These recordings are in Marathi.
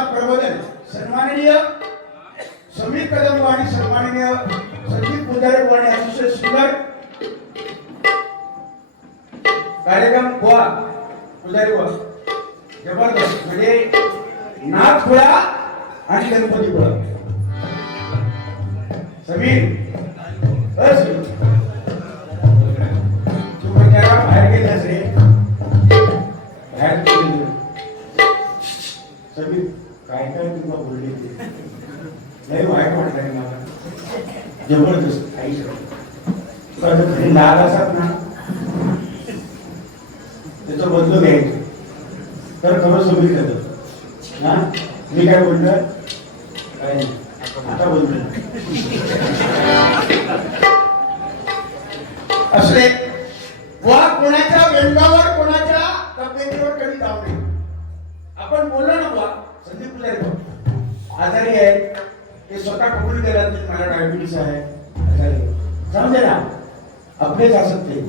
प्रभात प्रबोधन सन्माननीय समीर कदम आणि सन्माननीय संदीप पुजारी आणि अतिशय सुंदर कार्यक्रम हुआ पुजारी हुआ जबरदस्त म्हणजे नाच खुळा आणि गणपती खुळा समीर बस तू त्याला बाहेर गेलास रे बाहेर गेली समीर काय काय तुला बोलली लय वाईट वाटलं मला जबरदस्त काही घरी लहान असतात ना त्याचं बदलून घ्यायचं तर खरं समीर करत हा मी काय बोललो काय नाही आता बोलतो असले वा कोणाच्या व्यंगावर कोणाच्या तब्येतीवर कधी जाऊ नये आपण बोललो ना बुवा संदीप पुजारी आजारी आहे ते स्वतः कबूल केला की मला डायबिटीस आहे जाऊ दे ना आपलेच असत ते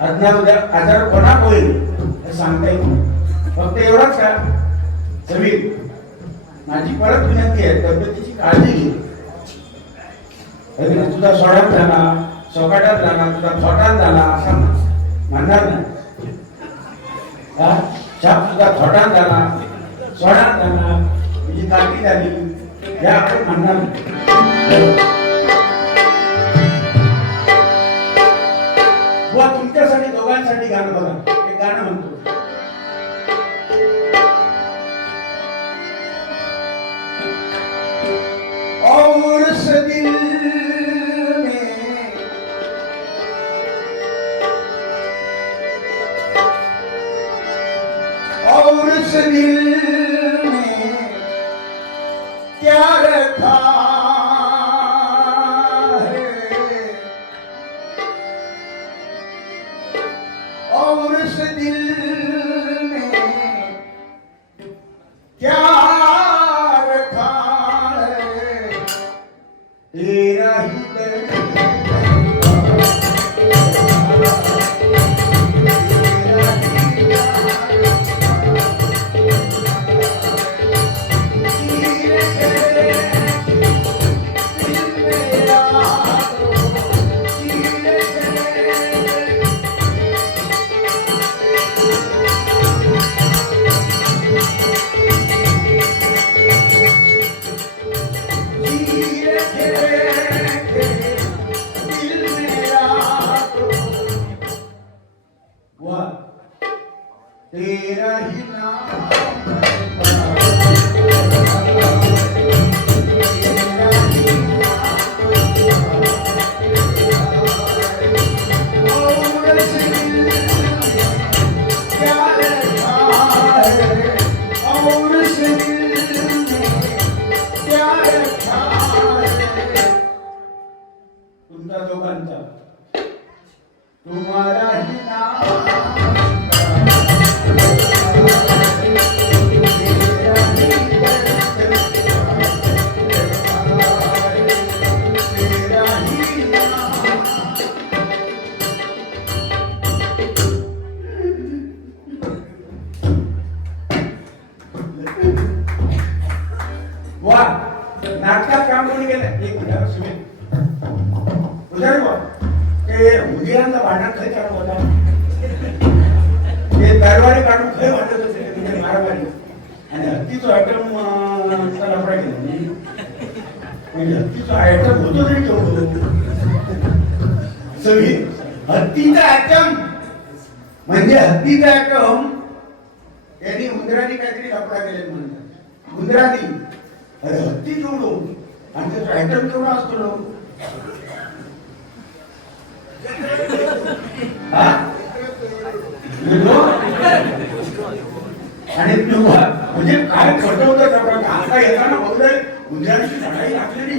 आज्ञा उद्या आजार कोणा होईल हे सांगता येईल फक्त एवढाच का समीर माझी परत विनंती आहे तब्येतीची काळजी घे तुझा सोडात झाला सोकाटात झाला तुझा थोटात झाला असा म्हणणार नाही छाप तुझा थोटात झाला सोडात झाला तुझी काळजी झाली या आपण म्हणणार नाही तुमच्यासाठी दोघांसाठी गाणं बघा हे गाणं म्हणतो और इस दिल में और इस दिल में क्या रखा और इस दिल में क्या रखा है तेरा ही दर्द तेरा ही नाम तुमच्या दोघांचा तुम्हारा ही नाम वा नाटकात काम कोणी केलं एक मिनिट सुमित पुजारी बा ते मुलींना भांडण खय चालू होता ते दरवारी काढून खय भांडत होते म्हणजे मारामारी आणि हत्तीचं आयटम लफडा केला म्हणजे हत्तीचं आयटम होतो तरी ठेवतो सगळी हत्तीचा आयटम म्हणजे हत्तीचा आयटम त्यांनी उंदराने काहीतरी लफडा केले म्हणतात उंदराने अरे हत्ती जोडो आणि त्याचा आयटम केवढा असतो लोक आणि म्हणजे काय पटवतं आता येताना बघतोय उंदराची लढाई लागलेली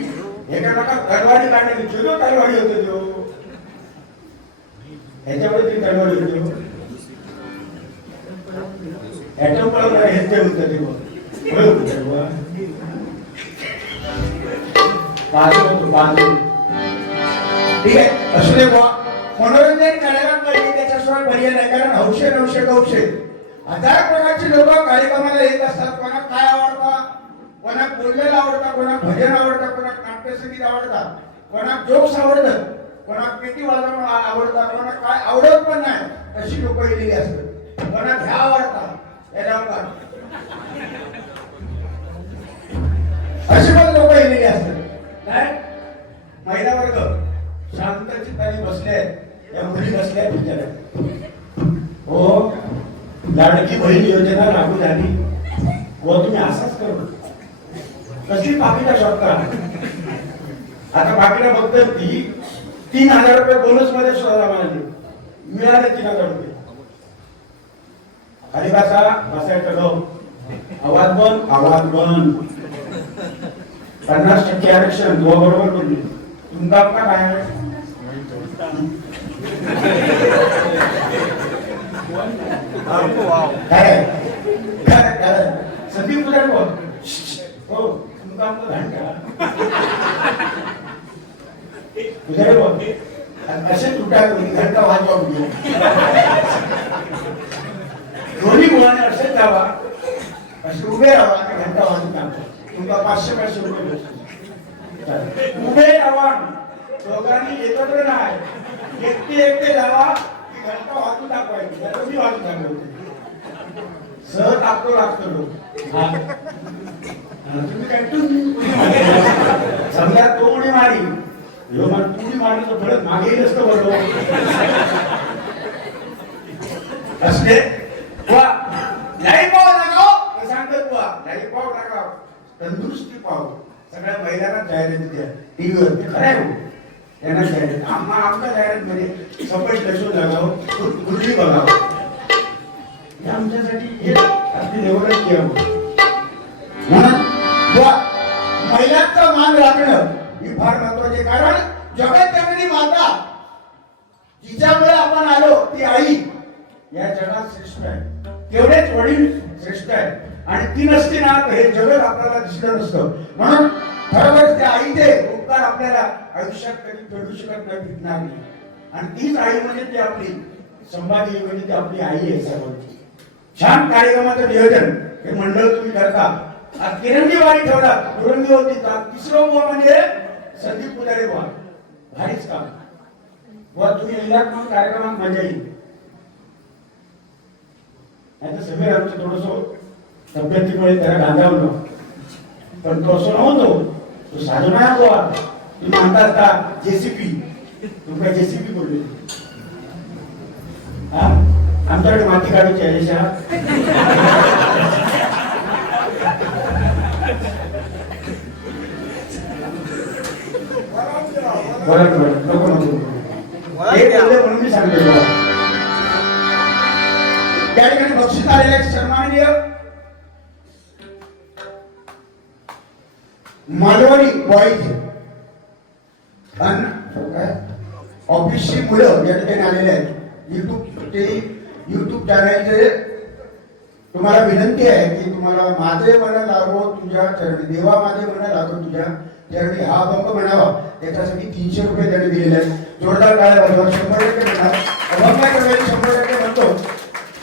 एका नका तलवारी काढलेली चलो तलवारी होतो तो ह्याच्यामध्ये ती तलवारी होती ऍटम कळलं हे ते होतं ते ठीक आहे असले मनोरंजन करायला पाहिजे त्याच्याशिवाय पर्याय नाही कारण हौशे नवशे गौशे हजार प्रकारची लोक कार्यक्रमाला येत असतात. कोणाला काय आवडतं, कोणाला बोललेलं आवडतं, कोणाला भजन आवडतं, कोणाला नाट्यसंगीत आवडतात, कोणाला जोक्स आवडतं, कोणाला पेटी वाजवणं आवडतं, कोणाला काय आवडत पण नाही अशी लोक येलेली असतात. कोणाला ह्या आवडतात अशी पण लोक येलेली असतात. काय महिला वर्ग शांत चित्ताने बसले आहेत. या मुली बसल्या बिचाऱ्या. हो, लाडकी बहीण योजना लागू झाली व तुम्ही असाच करू. कसली पाकिटा शोधता. आता पाकिटा फक्त 3,000 रुपये बोनस मध्ये शोधायला म्हणाले. मिळाले 3,000 रुपये. खाली बसायचं लो. आवाज बंद. 50% आरक्षण तो बरोबर बोलली. तुमचा का काय संदीप पुजारी बोल. हो तुमचा आमचं घंटा पुजारी बोल. असे तुटा घंटा वाजवा. दोन्ही मुलांना असेच जावा, असे उभे राहा आणि घंटा वाजून टाकतो. तुमचा 500 रुपये भेटतो. उभे राहा, दोघांनी एकत्र नाही, एकटे जावा की घंटा वाजून दाखवायची. मी वाजून दाखवते. सहज टाकतो लागतो लोक. तुम्ही काय समजा तो उडी मारी, उडी मारली तर परत मागे नसतं बरोबर असले. लाईट पाव लागाव सांगतात बुवा, लाईट पाव लागाव, तंदुरुस्ती पाव. सगळ्या महिलांना जाहिरात द्या टीव्हीवर. ते खरं आहे. त्यांना जाहिरात आमच्या जाहिरात मध्ये सपट लसूण लागावं, गुडली बघावं. हे आमच्यासाठी हे अगदी निवडच घ्यावं. म्हणून महिलांचा मान राखणं ही फार महत्वाची. कारण जगात जगणारी माता जिच्यामुळे आपण आलो ती आई या जगात श्रेष्ठ आहे. तेवढेच वडील श्रेष्ठ आहे. आणि ती नसती ना हे जगत आपल्याला दिसलं नसतं. म्हणून खरोखर त्या आईचे उपकार आपल्याला आयुष्यात कधी फेडू शकत नाही, फिटणार नाही. आणि तीच आई म्हणजे ती आपली संभाजी म्हणजे ती आपली आई आहे. सर्वांची छान कार्यक्रमाचं नियोजन हे मंडळ तुम्ही करता. आज तिरंगीवारी ठेवला, दुरंगी होती. तिसरं बुवा म्हणजे संदीप पुजारी बुवा. भारीच काम बुवा. तुम्ही इलाज कार्यक्रमात मजा येईल. आता सगळे आमचं थोडस तब्येतीमुळे त्याला गांजावलं, पण तो असं नव्हतो. तो साधू नाही बुवा. तुम्ही म्हणतात का जेसीपी, तुम्ही काय जेसीपी बोलले. आमच्याकडे माती काढायची आहे रेषा. नको म्हणून मी सांगतो. त्या ठिकाणी बक्षीस आलेले सन्माननीय मालवणी बॉईज ऑफिसची मुलं या ठिकाणी आलेले आहेत. युट्यूब चॅनलचे तुम्हाला विनंती आहे की तुम्हाला माझे मन लागो तुझ्या चरणी, देवा माझे मन लागो तुझ्या चरणी हा अभंग म्हणावा. त्याच्यासाठी 300 रुपये त्यांनी दिलेले आहेत. जोरदार टाळ्या वाजवा. 100% म्हणणार. अभंगाच्या वेळी 100% म्हणतो.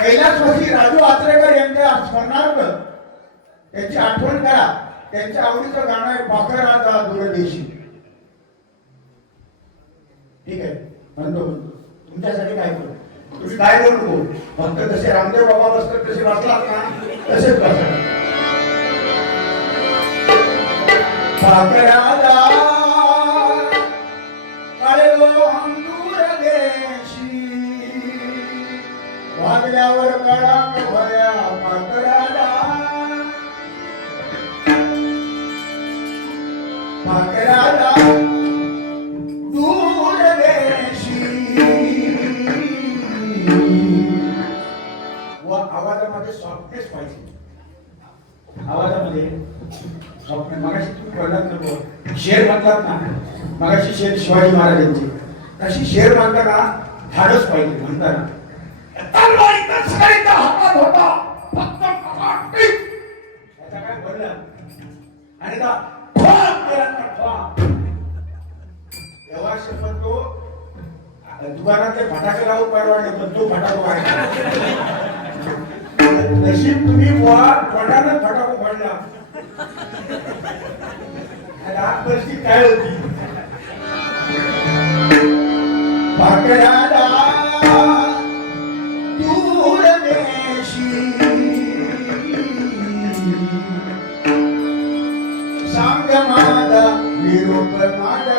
कैलासवासी राजू आचरेकर यांच्या स्मरणार्थ त्यांची आठवण करा. त्यांच्या आवडीचं गाणं आहे पाखराचा दूरदेशी. ठीक आहे म्हणतो. तुमच्यासाठी काय करू, तुम्ही काय करू नको. फक्त जसे रामदेव बाबा बसतात तसे बसलात ना, तसेच बसा. पाखराचा काळो हम दूरदेशी, वागल्यावर कळा भया पाखराला. पाखराला आवाजामध्ये सॉफ्टनेस पाहिजे. आवाजामध्ये सॉफ्टनेस. मगाशी तुम्ही बोललात ना शेर म्हणतात ना, मगाशी शेर शिवाजी महाराजांची, तशी शेर म्हणताना धाडस पाहिजे. म्हणताना याचा काय बोलला आणि एव्हा शपथ तो दुकानातले फटाके लावून परवाडले, पण तो फटाका नशीब तुम्ही बुवा तोंडानं फटाको पडला. आग परिस्थिती काय होती. पाकळ्याला दूर देशी सांग माझा निरोप माझा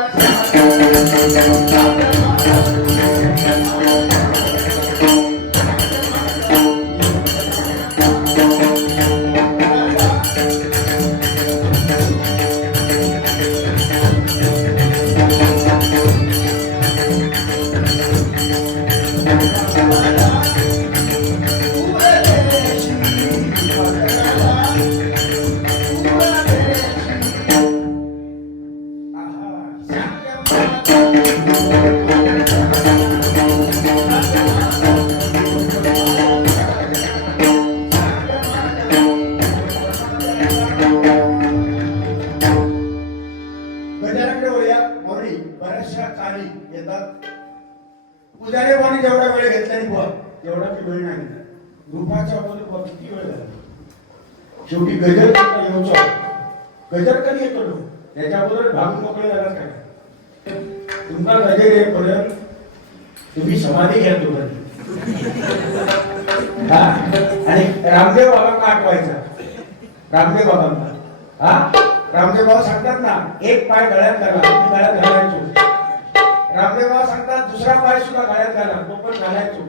पुजारी कोणी जेवढा वेळ घेतला बुवा तेवढा की वेळ नाही. रूपाच्या अगोदर किती वेळ झाला. शेवटी गजर येऊचा गजर कधी येतो त्याच्या अगोदर भागून मोकळे झाला काय. तुमचा गजर येईपर्यंत तुम्ही समाधी घ्या तोपर्यंत. आणि रामदेव बाबा का आठवायचा. रामदेव बाबांना रामदेव बाबा सांगतात ना एक पाय गळ्यात घाला. मी गळ्यात घालायचो. रामदेव बाबा सांगतात दुसरा पाय सुद्धा गळ्यात घाला. तो पण घालायचो.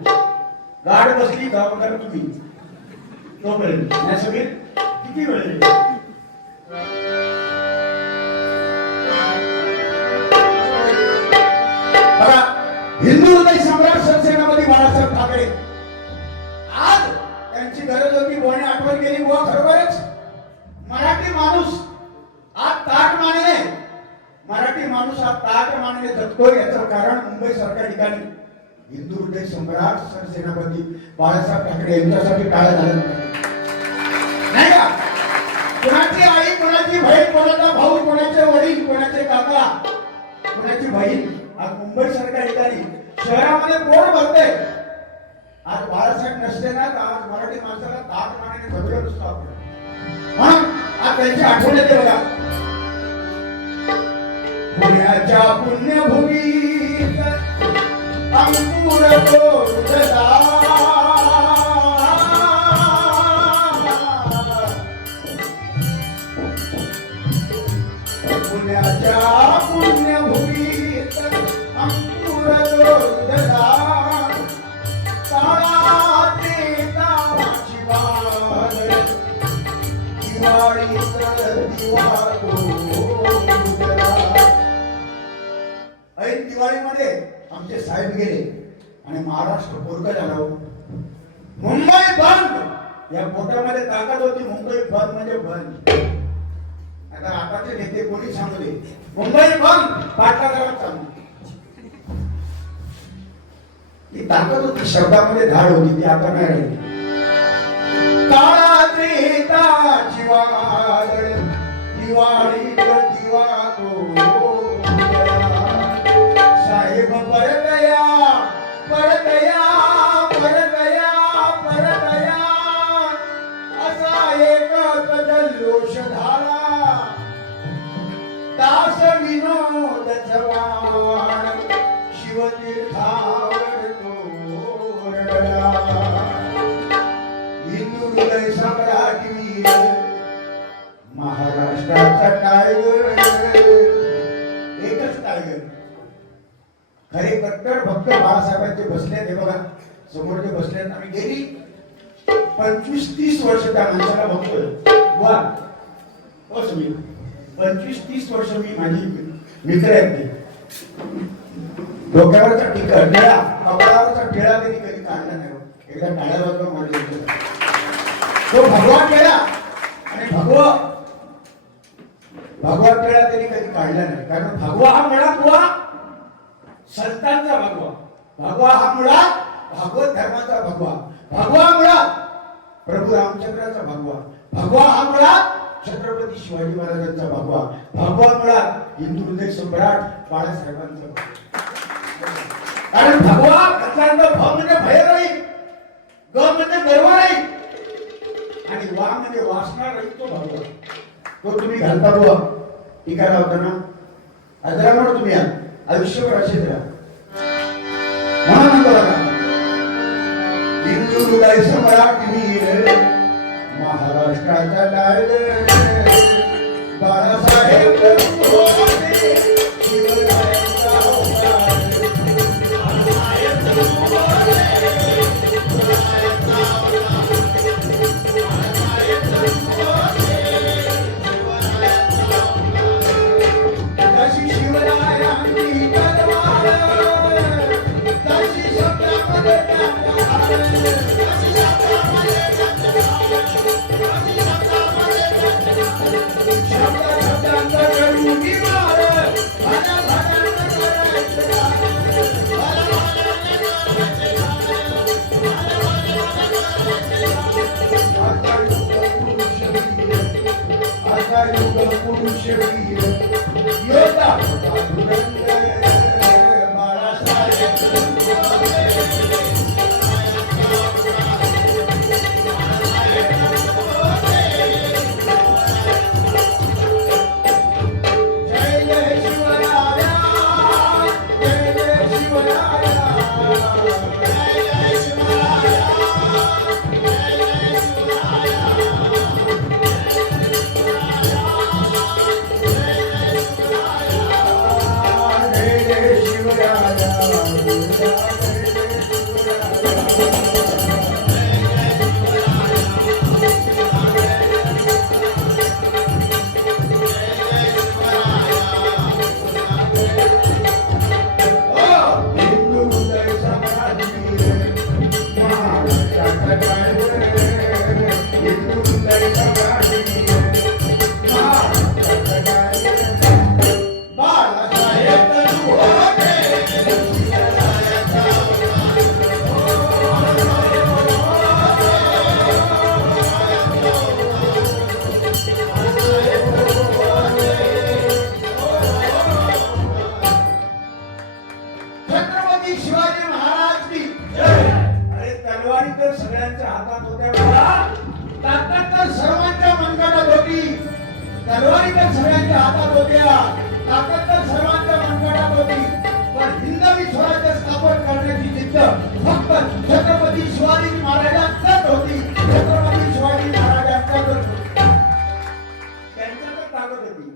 गाड बसली गावाकडे तुम्ही तोपर्यंत या सगळी किती वेळ. बघा हिंदू हृदय सम्राट शिवसेनापती बाळासाहेब ठाकरे आज त्यांची गरज होती बोलणे आठवण केली बुवा. खरोखरच मराठी माणूस आज ताट मानेने मराठी माणूस हा ताट मानेने जगतोय. याचं कारण मुंबई सारख्या ठिकाणी हिंदू हृदय सम्राट सरसेनापती बाळासाहेब ठाकरे यांच्यासाठी काय झालं नाही का. कोणाची आई कोणाची बहीण कोणाचा भाऊ कोणाचे वडील कोणाचे काका कोणाची बहीण आज मुंबई सारख्या ठिकाणी शहरामध्ये कोण भरते. आज बाळासाहेब नसते ना आज मराठी माणसाला ताट मानेने जगलं नसतं आपण. म्हणून आज त्यांची आठवण येते बघा. पुण्याच्या पुण्यभूमीत अंकुर कोरला पुण्याच्या पुण्यभूमीत अंकुर कोरला ताळाचे तावाची वाद दिवाळीत दिवा दिवाळीमध्ये आमचे साहेब गेले आणि महाराष्ट्र पोरकं झालं. मुंबई बंद या पोटामध्ये ताकद होती. मुंबई बंद म्हणजे बंद. आता आताचे नेते कोणी सांगू दे मुंबई बंद पाटलागावात सांगू. ती ताकद होती शब्दामध्ये धाड होती ती आता नाही राहिली. काळाची ताची वादळ दिवाळीत दिवा साहेब परतया परतया परतया परतया असा एकच जल्लोष झाला. दास विनोद चव्हाण शिवतीर्थावर तो रडला. हिंदू हृदय सम्राट वीर महाराष्ट्राचा टायगर एकच टायगर. खरे कट्टर भक्त बाळासाहेबांचे बसले ते बघा समोर जे बसले आम्ही गेली 25-30 वर्ष त्या माणसाला बघतोय. वा 25-30 वर्ष मी माझी मित्र आहेत ते. डोक्यावरचा टिळा कपाळावरचा टिळा त्यांनी कधी काढला नाही. एकदा टाळ्या वाजवून मारले तो भगवान टिळा आणि भगवा टिळा त्यांनी कधी काढला नाही. कारण भगवा हा मुळात बुवा संतांचा भगवा. भगवा हा मुळात भागवत धर्माचा भगवा. भगवा मुळात प्रभू रामचंद्राचा भगवा. भगवा हा मुळात छत्रपती शिवाजी महाराजांचा भगवा. भगवा मुळात हिंदू हृदय सम्राट बाळासाहेबांचा भगवा. कारण भगवा घातल्यानंतर भ म्हणजे भय नाही, ग म्हणजे गर्व नाही. आणि वा म्हणजे वासना रहित तो भगवा, तो तुम्ही घालता बुवा टीका लावताना अजरामर तुम्ही आयुष्यभर असेच राहा. म्हणून बघा हिंदू हृदय सम्राट वीर महाराष्ट्राचा डायरे बाळासाहेब होते शिवरायांचा अवतार. जशी शिवरायांची तलवार तशी शब्दामध्ये पुरुष वीर योद्धा सगळ्यांच्या हातात होत्या बघा, ताकद तर सर्वांच्या मनगटात होती. तलवारी तर सगळ्यांच्या हातात होत्या, ताकद तर सर्वांच्या मनगटात होती. पण हिंदवी स्वराज्य स्थापन करण्याची जिद्द फक्त छत्रपती शिवाजी महाराजांच्याच होती. छत्रपती शिवाजी महाराजांच्याच होती. त्यांच्यातच ताकद होती.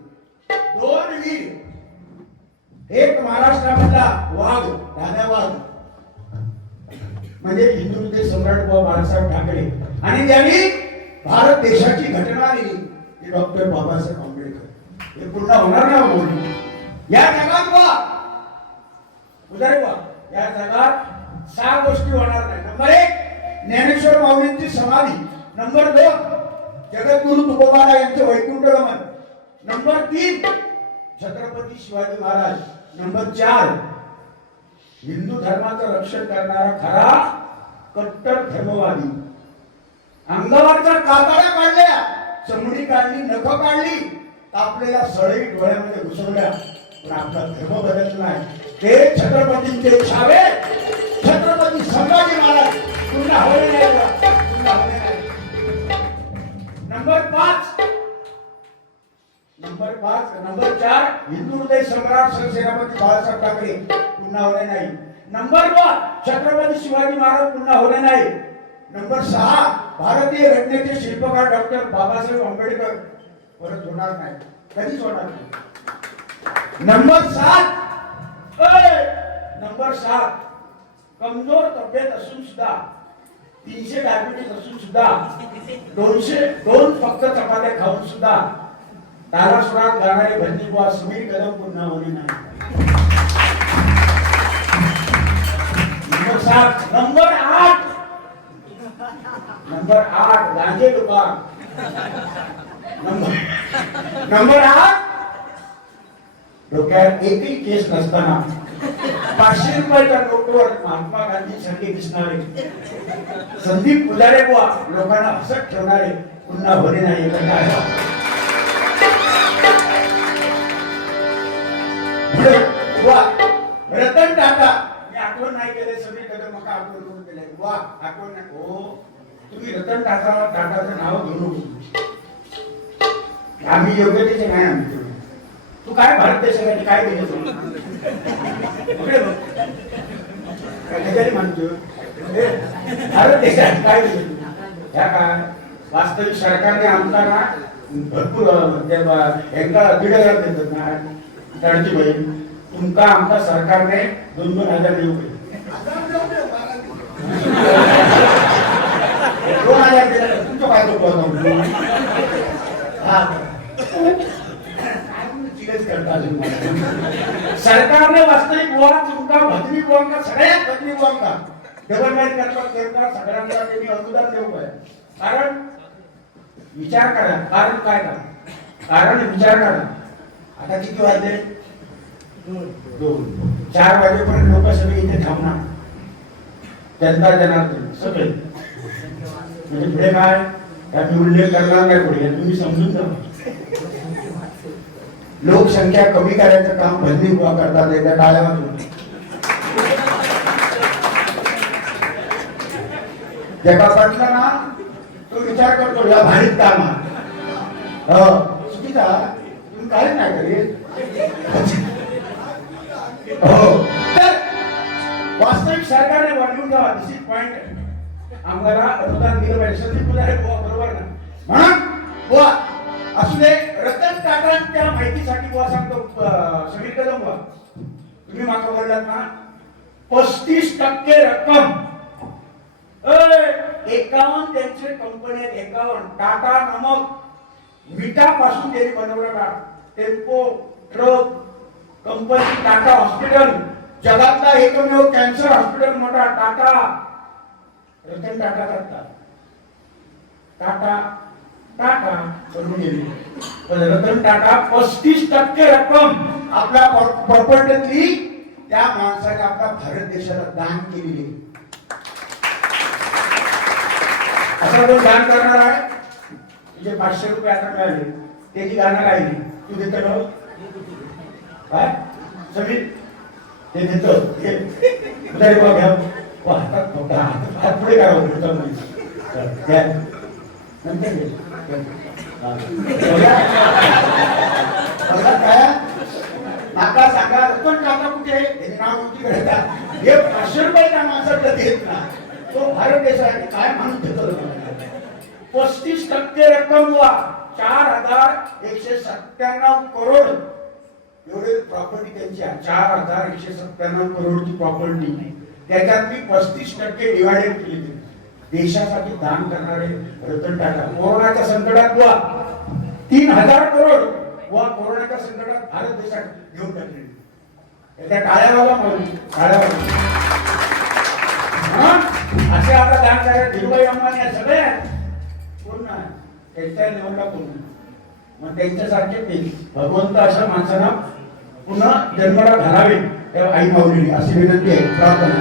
दोन वीर, एक महाराष्ट्रामधला वाघ, दादा वाघ म्हणजे हिंदू हृदय सम्राट बाळासाहेब ठाकरे, आणि त्यांनी भारत देशाची घटना लिहिली ती डॉक्टर बाबासाहेब आंबेडकर. हे पूर्ण होणार ना बोलू या जगात या जगात 6 गोष्टी होणार नाही. नंबर 1 ज्ञानेश्वर माऊलींची समाधी. नंबर 2 जगद्गुरु तुकोबाराय यांचे वैकुंठ गमन. नंबर 3 छत्रपती शिवाजी महाराज. नंबर 4 हिंदू धर्माचं रक्षण करणारा खरा कट्टर धर्मवादी. अंगावरच्या कातड्या काढल्या, चमडी काढली, नख काढली, तापलेल्या सळई डोळ्यामध्ये घुसवल्या, पण आपला धर्म बदलत नाही. ते छत्रपतींचे छावे छत्रपती संभाजी महाराज पुन्हा हवे नाही. नंबर 4 हिंदू हृदय सम्राट सरसेनापती बाळासाहेब ठाकरे पुन्हा होणे नाही. नंबर 2 छत्रपती शिवाजी महाराज पुन्हा होणे नाही. नंबर 6 भारतीय घटनेचे शिल्पकार डॉक्टर बाबासाहेब आंबेडकर परत होणार नाही, कधीच होणार नाही. नंबर 7 कमजोर तब्येत असून सुद्धा 300 डायबिटीस असून सुद्धा 202 फक्त चपात्या खाऊन सुद्धा तारासुरात गाणारे भजनी बुवा समीर कदम पुन्हा होणे नाही. नंबर 8 गांजे दुकान. नंबर 8 डोक्यात एकही केस नसताना 500 रुपयाच्या नोटवर महात्मा गांधी सारखे दिसणारे संदीप पुजारे बुवा लोकांना हसत ठेवणारे पुन्हा होणे नाही. रतन टाटा मी आठवण नाही केले, सगळी कदम मका आठवण करून केले. वा आठवण नाही हो, तुम्ही रतन टाटाचं नाव घेऊ नको. आम्ही योग्यतेचे नाही आम्ही. तू काय भारत देशासाठी काय दिलं म्हणतो भारत देशात काय दिलं ह्या काय वास्तविक सरकारने आमचा ना भरपूर एका 1,500 देतात ना लाडकी बहीण. तुमका आमच्या सरकारने 2,000 देऊ 2,000 दिलं तुमचं काय सरकारने वास्तविक बुवा तुमका भजनी बुवांका सगळ्यात भजनी बुवांका डबल मॅच करतात सगळ्यांना त्यांनी अनुदान देऊ आहे. कारण विचार करा कारण काय का कारण विचार करा. आता किती वाजले 2-4 वाजेपर्यंत लोक सगळे इथे थांबणार. जनता जनार्दन सगळे म्हणजे पुढे काय मी उल्लेख करणार नाही पुढे तुम्ही समजून घ्या. लोकसंख्या कमी करायचं काम भजनी बुवा करतात. एकदा टाळ्यामधून ज्याचा पटला ना तो विचार करतो या भारीत काम चुकीचा तुम्ही काय नाही करीत. हो तर वास्तविक सरकारने वाढवून द्यावा. दिस इज पॉइंट. आम्हाला अनुदान दिलं पाहिजे. संदीप पुजारी बुवा बरोबर ना म्हणून बुवा असू दे. रतन टाटांच्या माहितीसाठी बुवा सांगतो समीर कदम बुवा तुम्ही माका बोललात ना 35% रक्कम 51 त्यांचे कंपनी 51 टाटा नमक मिठापासून त्यांनी बनवलेला tempo truck company Tata hospital जगातला एकमेव कॅन्सर हॉस्पिटल मोठा टाटा रतन टाटा करतात. टाटा टाटा करून गेली पण रतन टाटा 35% रक्कम आपल्या प्रॉपर्टीतली त्या माणसाने आपल्या भारत देशाला दान केलेली. असं कोण दान करणार आहे म्हणजे 500 रुपये आता मिळाले त्याची गाणं गायली तू देतो काय समीर ते देतो तरी बघ हातात पुढे काय नंतर काय नाका सांगा रतन टाटा कुठे नाव उंची करतात हे 500 रुपये त्या माणसाला देत ना तो भारत देशासाठी काय म्हणून देतो. 35% रक्कम हुआ 4,197 करोड एवढे प्रॉपर्टी त्यांची 4,197 करोडची प्रॉपर्टी त्याच्यातली 35% डिवायडेड केली. देशासाठी दान करणारे रतन टाटा कोरोनाच्या संकटात बुवा 3,000 करोड बुवा कोरोनाच्या संकटात भारत देशात घेऊन टाकले. त्या टाळ्यावाला म्हणून टाळ्यावाला असे आता दान करायला धीरूभाई अंबानी या सगळ्या कोण नाही त्यांच्या लेवलला कोण मग त्यांच्यासारखे ते भगवंत अशा माणसांना पुन्हा जन्माला घालावे तेव्हा आई माऊली अशी विनंती आहे प्रार्थना.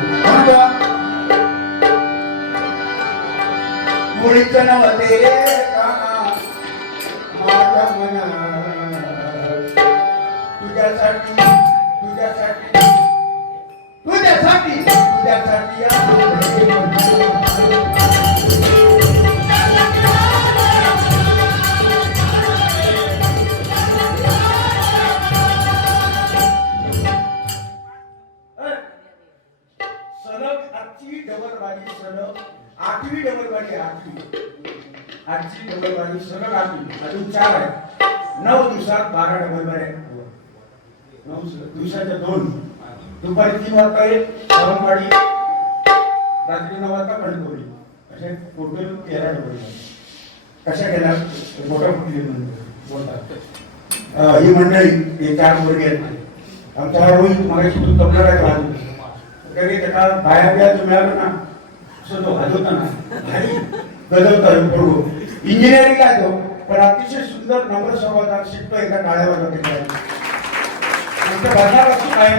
मुळीचं नवते माझ्या मना तुझ्यासाठी तुझ्यासाठी तुझ्यासाठी तुझ्यासाठी सलग आजची डबलबाजी सलग 8वी डबलबाजी 8ची डबलबाजी सलग 8वी अजून 4 आहे 9 दिवसात 12 डबलबाजी 9 दिवसाच्या 2 दुपारी 3 वाजता एक परमवाडी रात्री 9 वाजता कणकवली असे टोटल 13 डबलबाजी कशा केल्या मोठा कुठली बोलतात ही मंडळी हे 4 वर्ग आहेत आमच्या रोहित मगाशी तू तबला काय घालतो तरी त्याला बाया बिया जो मिळाला ना असं तो घालवता ना भारी गजवता प्रभू इंजिनिअरिंगला तो पण अतिशय सुंदर नम्र स्वभावाचा शिकतो एका टाळ्यावर नंतर भरणापासून काय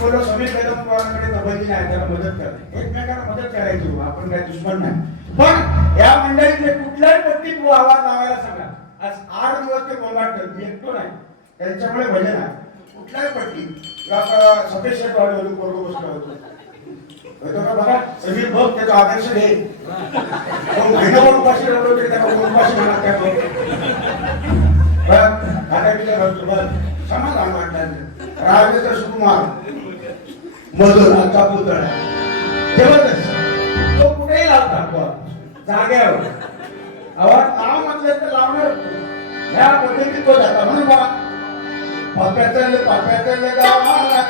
बोललो समीर कदम पवारांकडे तबदी नाही त्याला मदत करते एकमेकांना मदत करायची आपण काय दुश्मन नाही पण या मंडळीतले कुठल्याही पट्टीत आवाज लावायला सांगा. आज 8 दिवस ते बोलतात मी एकटो नाही त्यांच्यामुळे भजन आहे कुठल्याही पट्टी सफेद शर्ट वाले पोरगो बसला होतो बघा समीर बघ त्याचा आदर्श घे. महिनाभर उपाशी राहतो तरी त्याला उपाशी म्हणा त्या बघ. खाता पिता घालतो बघ समाधान वाटतात. राजेंद्र सुकुमार मधुराचा पुतळा जबरदस्त. तो कुठेही लावतात जाग्यावर. आवाज नाव म्हटलं तर लावणार ह्या पद्धतीत तो जाता. म्हणून बघा पाप्याचं गावाला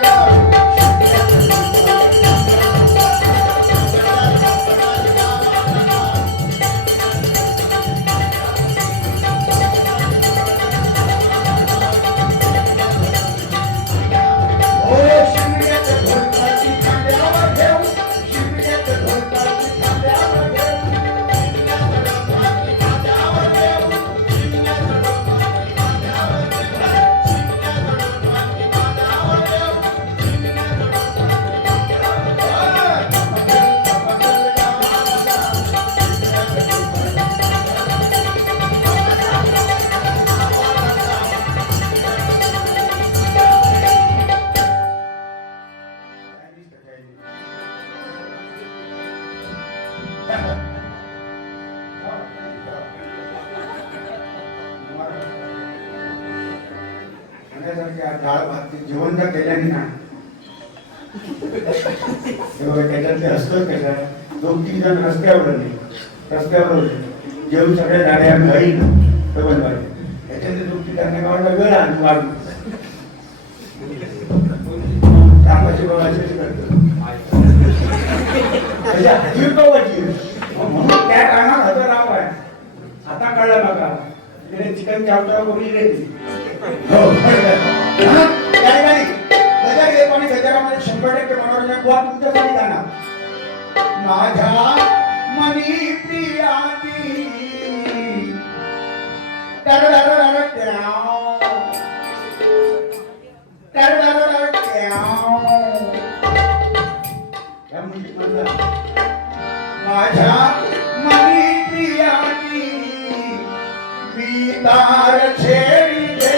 डाळ भात जेवण जर केल्याने ना त्याच्यातले असतं कसं 2-3 जण रस्त्यावर होते जेवण सगळे झाडे आम्ही घरी डबल पाहिजे त्याच्यातले 2-3 जण गावाला वेळ आणि वाढू कामाची बघायची करतो हजीर पावाची म्हणून त्या टायमात हजर राव आहे. आता कळलं बघा चिकन चावता वगैरे रेडी हो आणि गजरामध्ये 100% मनोरंजन बुवा तुमच्यासाठी गाणार. माझ्या मनी प्रियाची माझ्या मनी प्रियाची मी तार छेडी दे.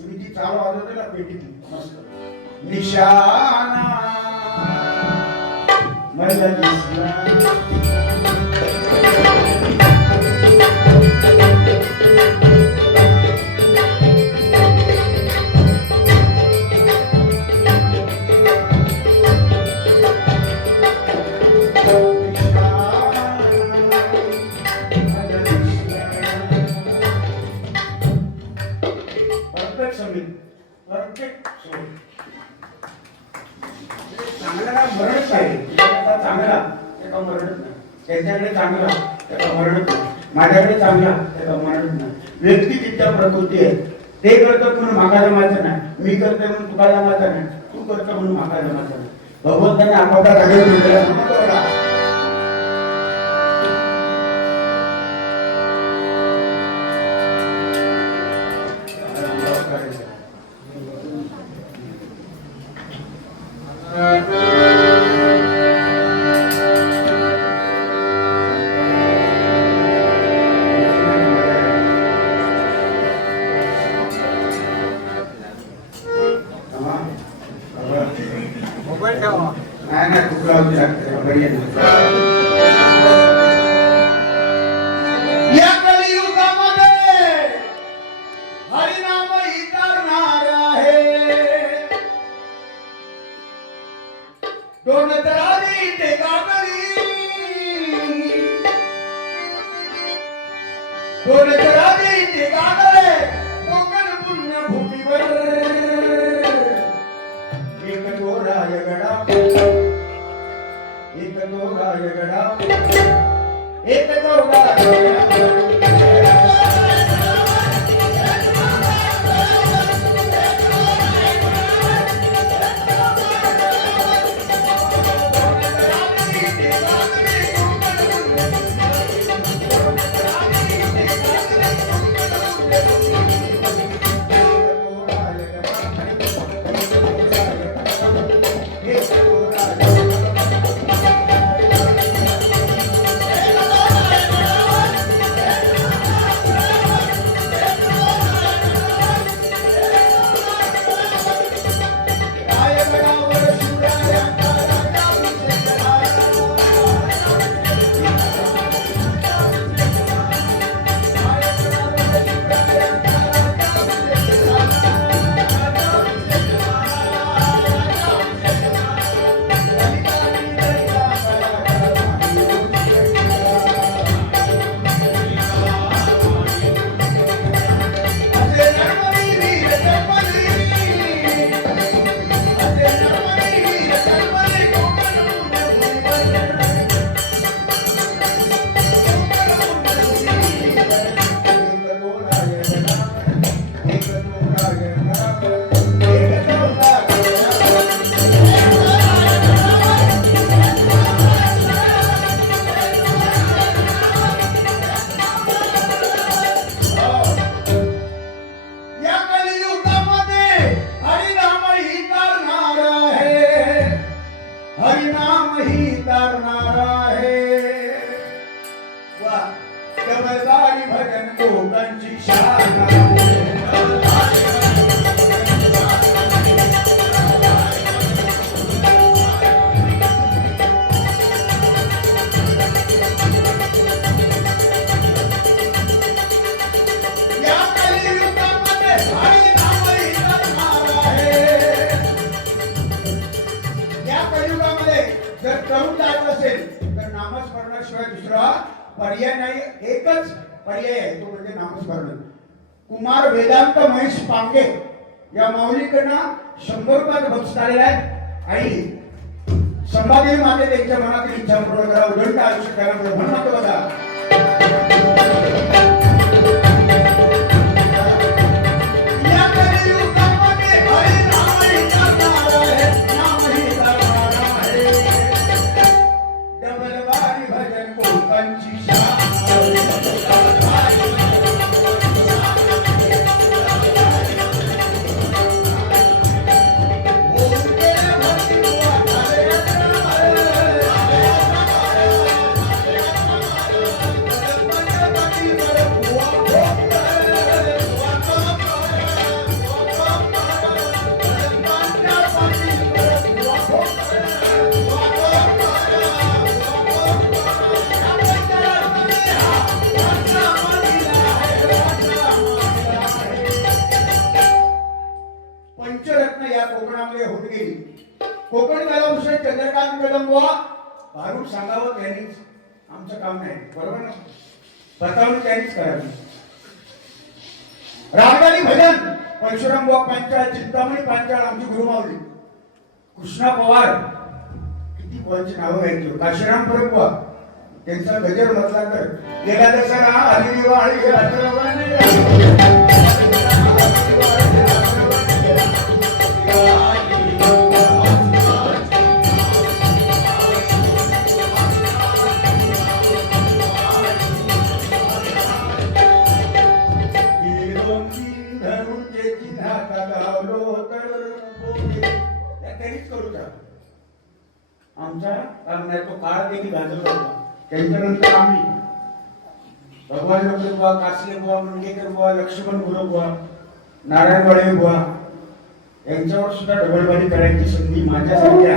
तुम्ही ती चाल वाजवते ना पेटीतली मस्त निशाना मला दिसला. चांगला मरणच आहे चांगला त्याचा मरणच नाही. त्यांच्याकडे चांगला त्याचा मरणच नाही. माझ्याकडे चांगला त्याचा मरणच नाही. व्यक्ती तिच्या प्रकृती आहे. ते करतात म्हणून मागा जमायचं नाही. मी करते म्हणून तुका जमायचं नाही. तू करतो म्हणून मागा जमायचं नाही. भगवंताने आपापला जागेवर ठेवलेला समजला. नाही नाही खूप लागते ते गागले कोकण पुण्य भूमीवर एक तो रायगडा एक तो रायगडा एक तो रायगडा पर्याय नाही, एकच पर्याय आहे, तो म्हणजे नामस्मरण. कुमार वेदांत महेश पांगे या माऊलीकडनं 100 रुपयाचा बक्षीस आलेला आहे. आणि संभाजी माते त्यांच्या मनातील इच्छा पूर्ण करा, उदंड आयुष्य करायला म्हणतो बघा. कोकण कलाभूषण चंद्रकांत कदम बुवा भारूड सांगावं त्यांनीच, आमचं काम नाही, बरोबर ना, बतावणी त्यांनीच करावी. रागदानी भजन परशुराम बुवा पांचाळ, चिंतामणी पांचाळ आमची गुरुमावली. कृष्णा पवार, किती बुवांची नावं घ्यायची, काशीराम परब बुवा त्यांचा गजर म्हटला तर गेला दसरा आली दिवाळी आमचा काम नाही, तो काळ देखील गाजवला होता. त्यांच्यानंतर आम्ही भगवान डॉक्टर बुवा, कासले बुवा, मुंडेकर बुवा, लक्ष्मण गुरु बुवा, नारायण वाळे बुवा यांच्यावर सुद्धा डबलबाजी करायची संधी माझ्यासारख्या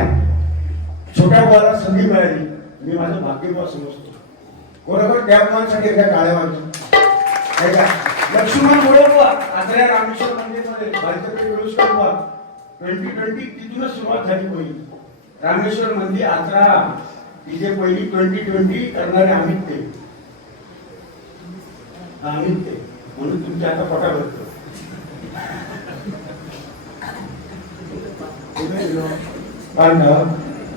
छोट्या बुवाला संधी मिळाली. मी माझं भाग्य बुवा समजतो. बरोबर त्या बुवांसाठी एकदा टाळ्या वाजतो. लक्ष्मण गुरु बुवा आजऱ्या रामेश्वर मंदिरमध्ये भाजपचे विरोधक बुवा 2020 तिथूनच सुरुवात झाली. पहिली रामेश्वर मंदिर आजरा तिथे पहिली 2020 करणारे आम्ही ते आम्ही ते म्हणून तुमच्या आता पटा भरतो. पान खावा.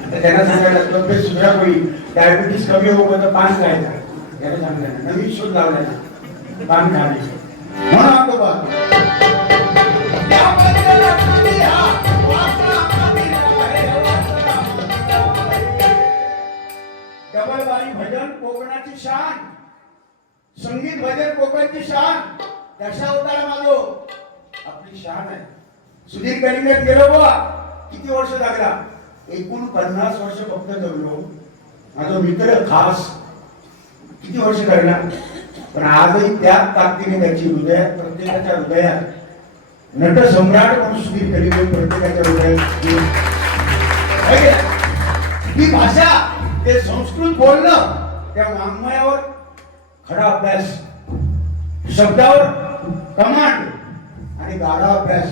आता त्यांना सांगायला तब्येत सुधार होईल, डायबिटीस कमी होऊ तर पान खायचं. त्याला सांगायला नवीन शोध लावला ना पान खाणे म्हणून आणतो बा. डबलबारी भजन कोकणाची शान, संगीत भजन कोकणची शान, दशावतार मागो आपली शान आहे. सुधीर कलिंगत गेलो बा, किती वर्ष लागला? 49 वर्ष फक्त जगलो. माझा मित्र खास किती वर्ष लागला, पण आजही त्याच ताकदीने त्याची हृदयात, प्रत्येकाच्या हृदयात नट सम्राट म्हणून सुधीर कलिंगत प्रत्येकाच्या हृदयात. ही भाषा, ते संस्कृत बोलणं, त्या वाङ्मयावर खडा अभ्यास, शब्दावर कमांड आणि गाढा अभ्यास,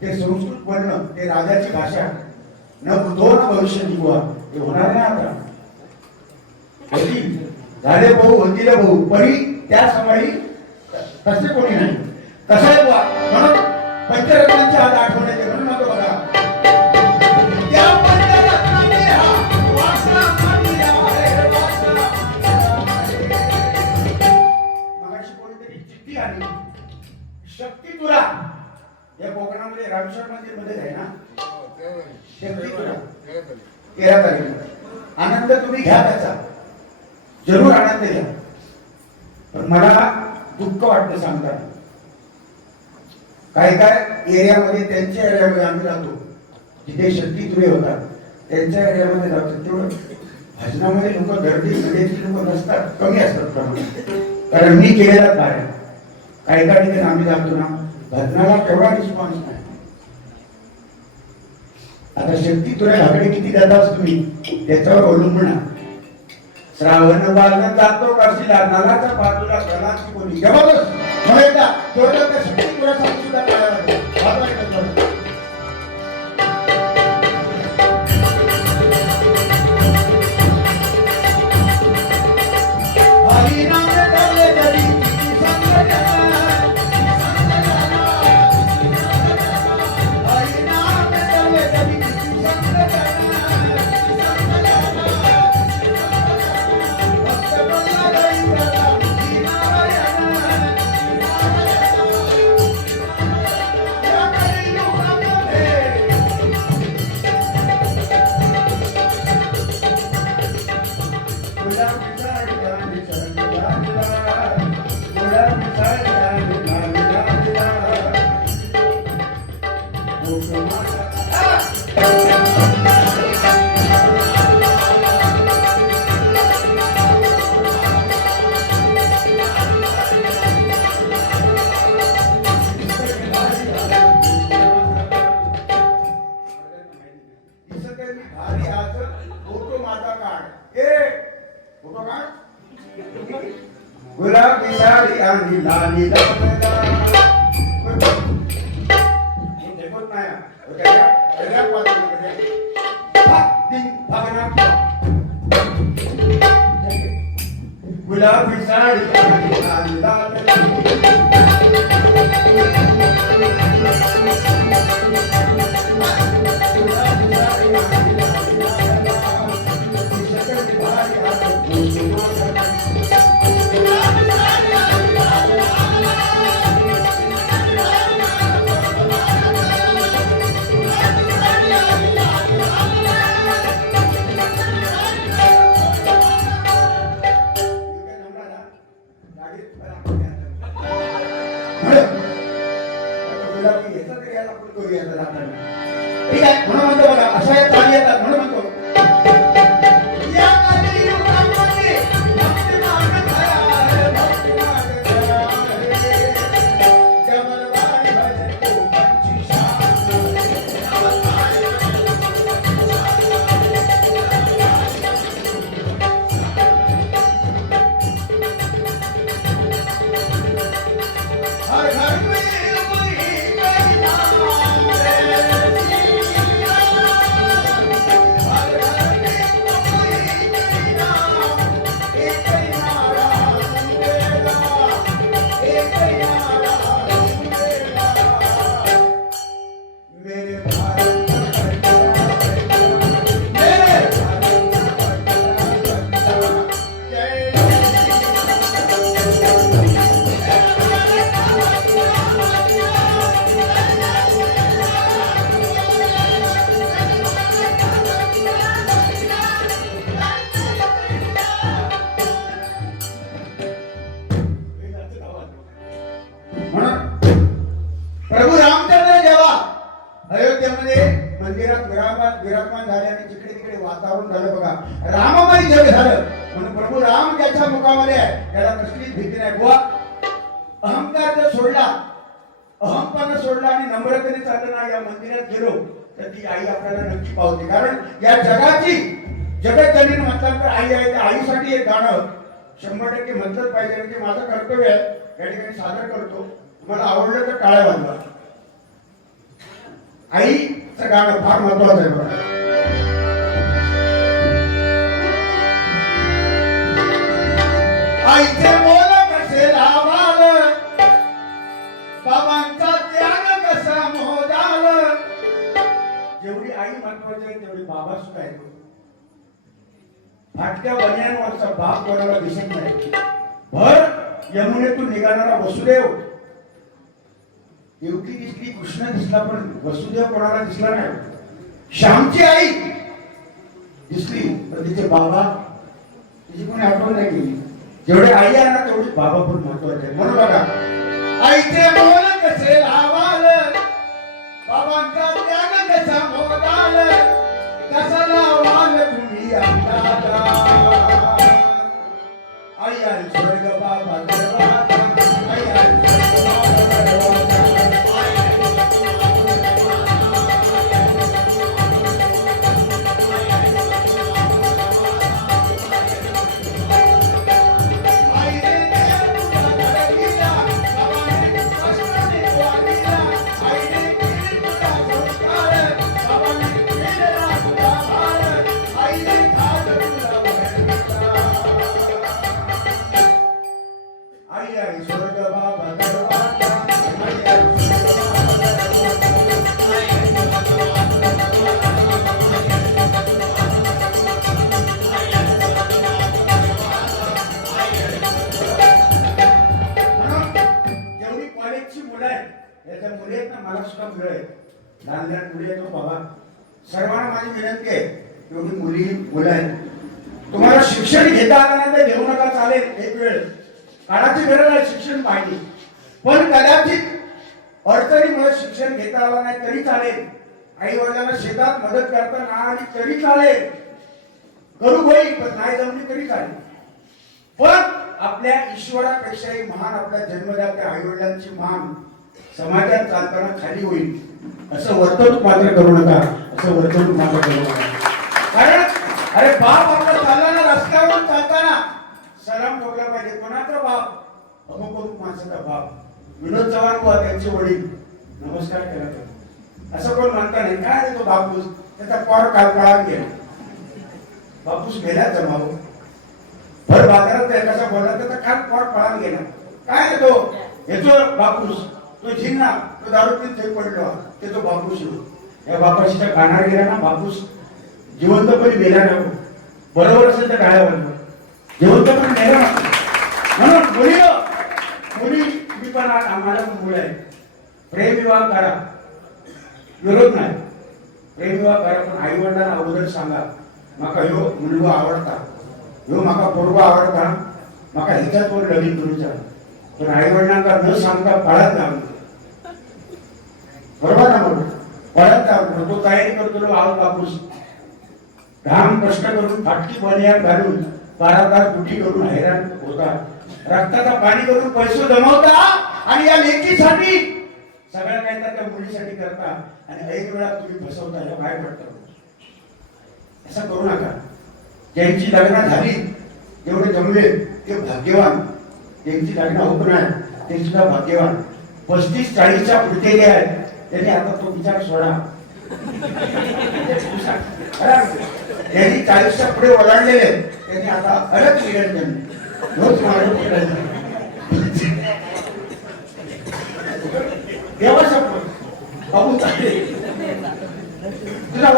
ते संस्कृत बोलणं, ते राजाची भाषा. न बुद्धो न भविष्य निघवा, हे होणार नाही आता. झाले भाऊ, होतील भाऊ, परी त्या समयी तसे कोणी नाही. कसं आहे बुवा, म्हणून पंचरत्नांच्या आज आठवण्याचे म्हणून नको बघा. शक्ती तुरा या कोकणामध्ये रामेश्वर मंदिर मध्ये आहे ना, शक्ती तुरा 13 तारखेला. आनंद तुम्ही घ्या त्याचा, जरूर आनंद घ्या. पण मला दुःख वाटतं सांगताना. काय काय एरियामध्ये, त्यांच्या एरियामध्ये आम्ही जातो जिथे शक्ती तुरे होतात, त्यांच्या एरियामध्ये जातो. तेवढं भजनामध्ये लोक गर्दी लोक नसतात, कमी असतात प्रमाणात. कारण मी केलेला कार्य काही काही ठिकाणी आम्ही जातो ना, भजनाला तेवढा रिस्पॉन्स नाही. आता शक्ती तुला घाकडे किती जातात तुम्ही, त्याच्यावर अवलंबून आहे. श्रावण बालन जातो काशीला, नालाच्या बाजूला गणाची बोली जबरदस्त. म्हणून एकदा तेवढं त्या शक्ती तुला सांगू सुद्धा कळायला गुलाबी साडी आणि लाली लग्नदा देखत नाही त्याच्या गुलाबी साडी आणि लाली लग्नदा ठीक आहे. म्हणून म्हणतो बघा, अशा या चाली येतात. म्हणून म्हणतो मंदिरात विराजमान झाले आणि जिकडे तिकडे वातावरण झालं बघा, राममय जग झालं. म्हणून प्रभू राम ज्याच्या मुखामध्ये आहे त्याला कसलीच भीती नाही. बुवा अहंकार जर सोडला, अहंपणा सोडला आणि नम्रतेने चाललं ना, या मंदिरात गेलो तर ती आई आपल्याला नक्की पावते. कारण या जगाची जगतजननी म्हटल्यानंतर आई आहे. त्या आईसाठी एक गाणं 100% म्हटलंच पाहिजे. म्हणजे माझं कर्तव्य आहे, या ठिकाणी सादर करतो. तुम्हाला आवडलं तर टाळ्या वाजवा. आईचं गाणं फार महत्वाचं आहे बघा. आईचे मोल कसे लावाल, बाबांचा त्याग कसा मोजाल. जेवढी आई महत्वाची आहे तेवढी बाबा सुद्धा आहे. फाटक्या बन्यांवरचा बाप कोणाला दिसत नाही. भर यमुनेतून निघाणारा वसुदेव, देवकी दिसली, कृष्ण दिसला, पण वसुदेव कोणाला दिसला नाही. श्यामची आई दिसली पण तिचे बाबा, तिची कोणी आठवण नाही केली. जेवढे आई आहे ना तेवढे बाबा पण महत्वाचे आहे. म्हणून बघा, आईचे मोल कसे लावाल, बाबांचा त्याग कसा मोजाल, कसा लावाल तुम्ही अंदाजा. आई आई स्वर्ग बाबा दरवाजा, आई आई स्वर्ग बाबा दरवाजा. सर्वांना माझी विनंती आहे, एवढी मुली मुलं आहेत, तुम्हाला शिक्षण घेता आलं नाही तर घेऊ नका, चालेल. एक वेळ काळाची गरज आहे, शिक्षण पाहिजे. पण कदाचित अडचणीमुळे शिक्षण घेता आलं नाही तरी चालेल. आई वडिलांना शेतात मदत करताना आली तरी चालेल, करू होईल. पण नाही जमली तरी चालेल. पण आपल्या ईश्वरापेक्षाही महान आपल्या जन्मदात्या आई वडिलांची मान समाजात चालताना खाली होईल. असं वर्तणूक मात्र करू नका, असं वर्तणूक मात्र करू नका. कारण अरे बाप आपला चालताना, रस्त्यावरून चालताना सलाम ठोकला पाहिजे. कोणाचा बाप? अमुक माणसाचा बाप. विनोद चव्हाण बुवा त्यांचे वडील, नमस्कार केला पाहिजे. असं कोण म्हणता नाही. काय तो बापूस, त्याचा पार काल काळात गेला. बापूस गेला जमाव भर बाजारात कसा बोलला, त्याचा काल पार काळात गेला. काय तो येतो बापूस, तो झिन्ना, तो दारू पिऊन पडलो, ते तो बापूस. या बापाशीच्या कानावर गेला ना, बापूस जिवंतपणे मेला नको. बरोबर असेल तर काय म्हणतो, जिवंतपणे मेला नको. म्हणून मुली मी पण आम्हाला पण मुलं आहे. प्रेमविवाह करा, विरोध नाही. प्रेमविवाह करा, पण आई वडिलांना अगोदर सांगा, माका ह्यो मुलगा आवडता, ह्यो माका पोरगा आवडता, माका ह्याच्यात वर लगीन करूचा. पण आई वडिलांना न सांगता पळत जाऊ, बरोबर ना? म्हणून पळत जाऊ. तो तयारी करतो आव बापूस, घाम कष्ट करून फाटकी बनियान घालून 12 तास ड्युटी करून हैराण होता, रक्ताचा पाणी करून पैसे जमवता आणि या लेकीसाठी सगळ्या काही त्या मुलीसाठी करता आणि एक वेळा तुम्ही फसवता. हे काय वाटतं? असं करू नका. ज्यांची लग्न झाली, जेवढे जमले ते भाग्यवान. त्यांची लग्न होत नाही ते सुद्धा भाग्यवान. 35-40च्या पुढचे जे आहेत त्यांनी आता तो विचार सोडा. त्यांनी 40च्या पुढे ओलांडलेले त्यांनी आता अलग मिळेल. त्यांनी बाबू चालले तुला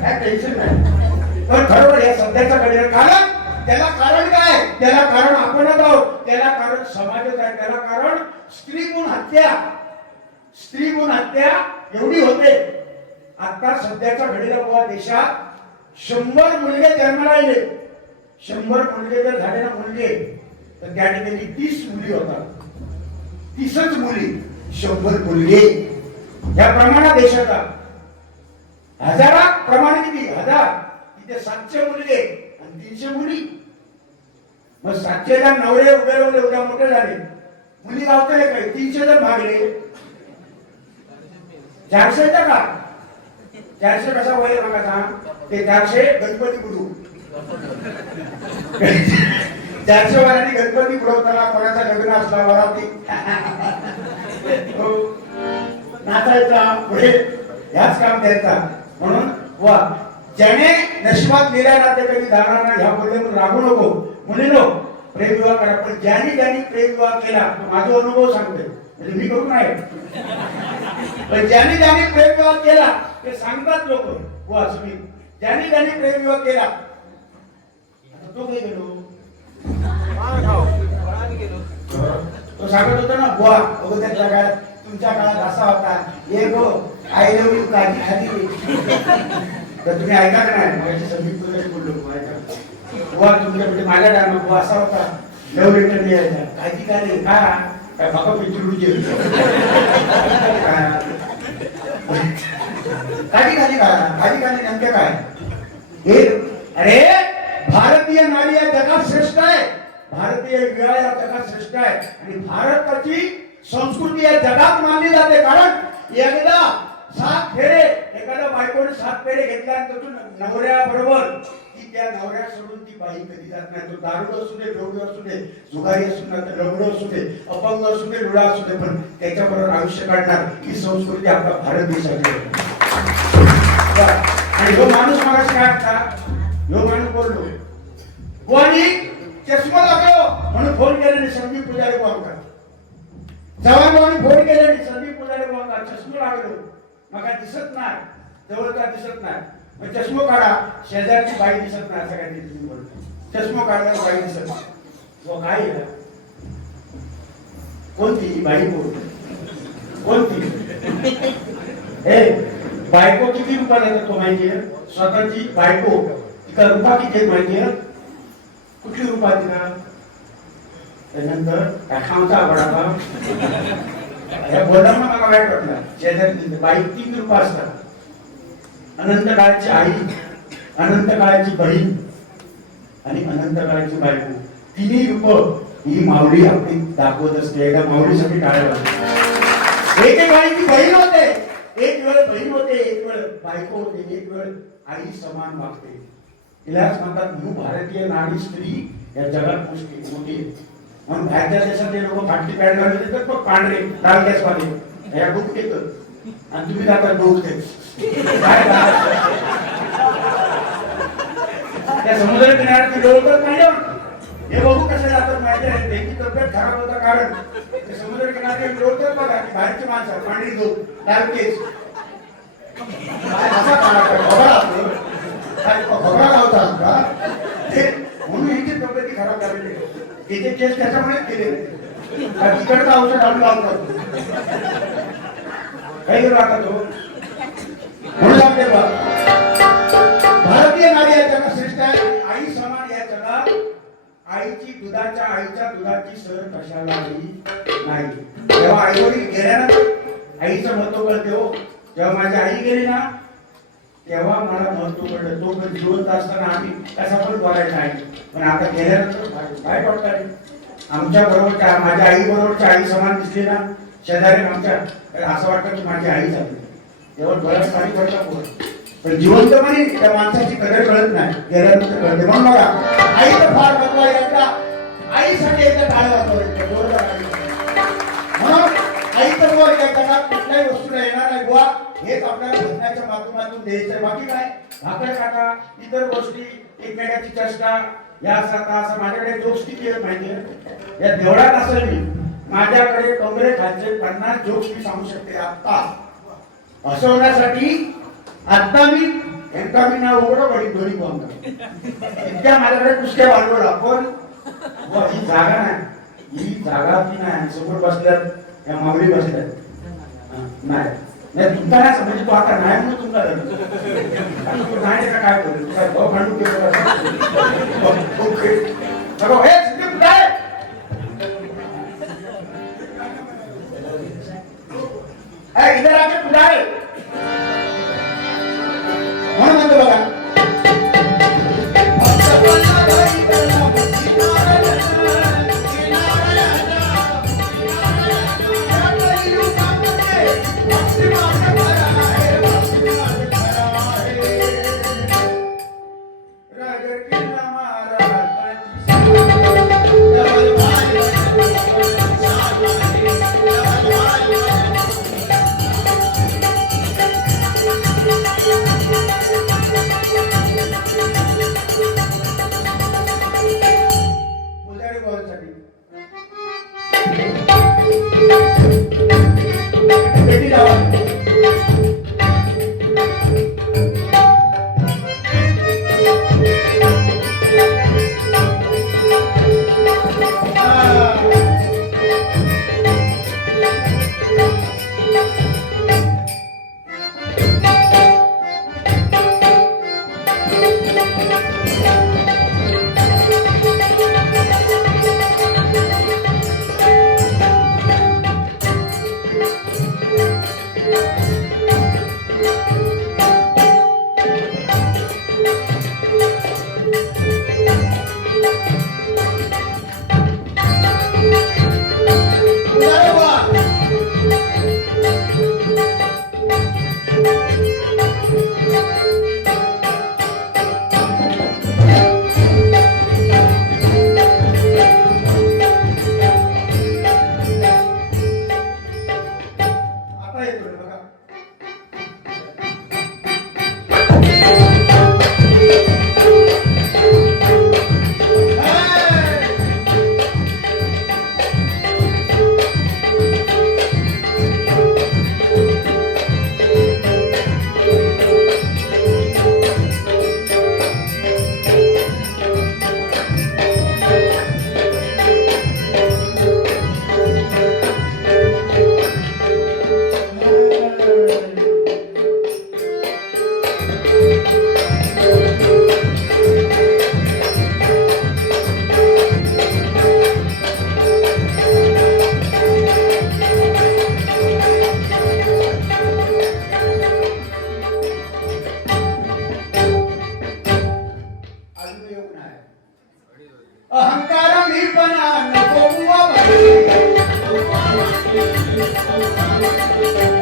काय टेन्शन नाही. पण खरोखर या सध्याच्या घडीला कारण, त्याला कारण काय? त्याला कारण आपणच आहोत, त्याला कारण समाजच आहे, त्याला कारण स्त्री गुण हत्या. स्त्री गुण हत्या एवढी होते. आता सध्याच्या घडीला बुवा देशात 100 मुलगे जन्माला आले. 100 मुलगे जर झाले ना मुलगे, तर त्या ठिकाणी 30 मुली होतात. 30च मुली, 100 मुलगे. या प्रमाणात देशाचा हजारात प्रमाण किती हजार तिथे 700 मुलगे आणि 300 मुली. मग 700 ला नवरे उद्या मोठे झाले, मुली गावतले काही 300 जर भागले 400 का 400 कसा वय बघा सांग. ते 400 गणपती बुडू 400 वाल्याने गणपती बुडवताना कोणाचा लग्न असला वराती नाचायचा पुढे ह्याच काम द्यायचा. म्हणून वा ज्याने नशिबात लिहिलाय ना ते कधी जाणार ना. ह्या बोलले रागू नको मुलीनो, प्रेमविवाह करा. पण ज्यांनी प्रेमविवाह केला माझा अनुभव सांगतोय, म्हणजे मी करू नाही, पण ज्यांनी प्रेमविवाह केला ते सांगतात लोक. वा सुनील ज्यांनी प्रेमविवाह केला तो काही गेलो तो सांगत होता ना बुवा अगोदरच्या काळात तुमच्या काळात असा होता एक आय लव्ह यू काळजी खाली. तर तुम्ही ऐका का नाही माझी संगीत बोललो बुवा तुमच्याकडे माझ्या टायमा बुवा असा होता लव्ह लेटर लिहायचा काळजी खाली काय बाबा पिंचुडूचे काळजी खाली नेमके काय हे. अरे भारतीय नारी या जगात श्रेष्ठ आहे, भारतीय विवाह या जगात श्रेष्ठ आहे आणि भारताची संस्कृती या जगात मानली जाते. कारण एकदा 7 फेरे एखाद्या बायकोने 7 फेरे घेतल्यानंतर नवऱ्या बरोबर की त्या नवऱ्या सोडून ती बाई कधी जात नाही. तो दारू असू दे, बेवडी असू दे, जुगारी असू दे, लंगडो असू दे, अपंग असू दे, लुडा असू दे, पण त्याच्याबरोबर आयुष्य काढणार ही संस्कृती आपला भारत देशाची आहे. आणि जो माणूस मला काय ह्यो माणूस बोललो बुवानी चष्मा लागलो म्हणून फोन केल्याने संदीप पुजारी बुवांका जवान भावानी फोन केल्याने संदीप पुजारी बुवांका चष्मा लागलो मग काय दिसत नाही, जवळचा दिसत नाही. मग चष्मा काढा शेजारची बाई दिसत नाही असं काहीतरी तुम्ही बोलतो. चष्मा काढला बाई दिसत नाही. काय कोणती बाई कोणती हे बायको किती रुपयाला देतो माहितीये? स्वतःची बायको तिका रुपा किती माहितीये? कुठली रुपा तिला? त्यानंतर खामचा वडापाव हे बोलताना मला वाईट वाटलं. शेजारी बाई 3 रुपये असतात. अनंत काळाची आई, अनंत काळाची बहीण आणि अनंत काळाची बायको, 3 रूप ही माऊली आपली दाखवत असते. एका माऊलीसाठी टाळ्या वाजतात. एक बाईची बहीण होते, एक वेळ बहीण होते, एक वेळ बायको होते, एक वेळ आई समान वागते. तिलाच म्हणतात न्यू भारतीय नारी स्त्री या जगात मोठी. म्हणून बाहेरच्या देशातले लोक फाटली पॅन्ट घालून येतात बघ, पांढरे लाल केसवाले या डूब येतात आणि तुम्ही जाता डोकते त्या समुद्र किनाऱ्यात डोकत नाही. हे बघू कसे जातात माहिती आहे? त्यांची तब्येत खराब होता कारण ते समुद्र किनारे डोकतात बघा की बाहेरची माणसं पांढरी डोक लाल केस असा घबरा लावतात का म्हणून यांची तब्येती खराब झालेली. तिथे केस त्याच्यामुळेच केले तिकडचं औषध आणून लावतात काही लागतात हो. म्हणून आपले भारतीय नारी या जगात श्रेष्ठ आहे. आई समान या जगात आईच्या दुधाची सर कशालाही नाही. जेव्हा आई वडील गेल्यानंतर आईचं महत्व कळते हो. जेव्हा माझी आई गेली ना तेव्हा मला महत्व कळलं. तो पण जिवंत असताना आम्ही कसा पण बोलायचा आहे, पण आता गेल्यानंतर काय वाटतं? आमच्या बरोबरच्या माझ्या आई बरोबरच्या आई समान दिसली ना शेजारी आमच्या, असं वाटतं की माझी आई झाली. तेव्हा बरंच पाणी पडलं. पण जिवंतपणे त्या माणसाची कदर कळत नाही, गेल्यानंतर कळते. म्हणून बघा आईचं फार महत्व आहे. एकदा आईसाठी एकदा टाळ्या वाजवायच्या बरोबर. म्हणून आईचं वर या जगात कुठल्याही वस्तूला येणार नाही बुवा, हेच आपल्याला बसण्याच्या माध्यमातून द्यायचं. बाकी काय भाकर काटा इतर गोष्टी एकमेकाची चेष्टा या असं माझ्याकडे जोक्स किती आहेत माहितीये? या देवळात असेल मी माझ्याकडे कमरे खालचे 50 जोक्स मी सांगू शकते. आत्ता असं होण्यासाठी आता मी यांका मी नाव उघडं पडेल दोन्ही बंद इतक्या माझ्याकडे पुष्कळ भांडवल. आपण ही जागा नाही, ही जागा ती नाही. समोर बसल्यात या माऊली बसल्यात नाही नाही तुमचा नाही समज. तो आता नाही म्हणून तुमचा नाही काय करू तुझा भाऊ भांडू केलं इधर आके पुजारी